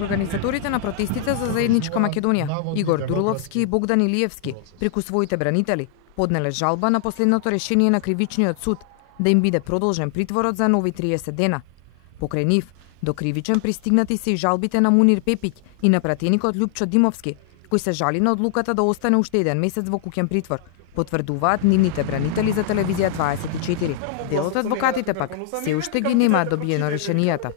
Организаторите на протестите за заедничка Македонија, Игор Дурловски и Богдан Илиевски, преку своите бранители, поднеле жалба на последното решение на кривичниот суд да им биде продолжен притворот за нови 30 дена. Покрај нив, до кривичен пристигнати се и жалбите на Мунир Пепиќ и на пратеникот Љупчо Димовски, кој се жали на одлуката да остане уште еден месец во куќен притвор, потврдуваат нивните бранители за телевизија 24. Дел од адвокатите пак се уште ги немаат добиено решенијата.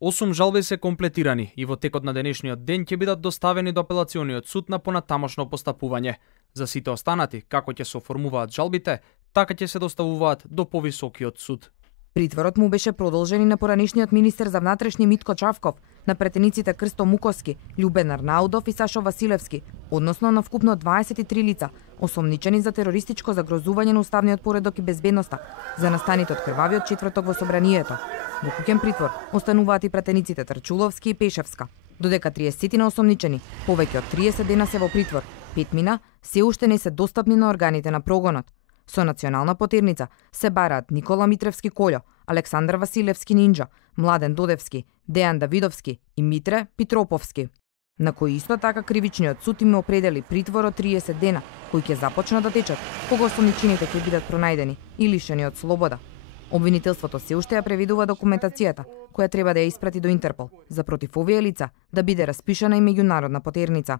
8 жалби се комплетирани и во текот на денешниот ден ќе бидат доставени до апелациониот суд на понатамошно постапување. За сите останати, како ќе се оформуваат жалбите, така ќе се доставуваат до повисокиот суд. Притворот му беше продолжен и на поранешниот министер за внатрешни Митко Чавков, на претениците Крсто Муковски, Љубен Арнаудов и Сашо Василевски, односно на вкупно 23 лица, осомничени за терористичко загрозување на уставниот поредок и безбедноста, за настаните од крвавиот четврток во собранието. Во куќен притвор остануваат и пратениците Трчуловски и Пешевска. Додека 30 на осомничени, повеќе од 30 дена се во притвор, 5 мина се уште не се достапни на органите на прогонот. Со национална потерница се бараат Никола Митревски Колјо, Александар Василевски Нинџа, Младен Додевски, Дејан Давидовски и Митре Питроповски, на кои исто така кривичниот суд им определи притвор од 30 дена, кои ќе започнат да течат кога осомничените ќе бидат пронајдени и лишени од слобода. Обвинителството се уште ја преведува документацијата, која треба да ја испрати до Интерпол, за против овие лица да биде распишана и меѓународна потерница.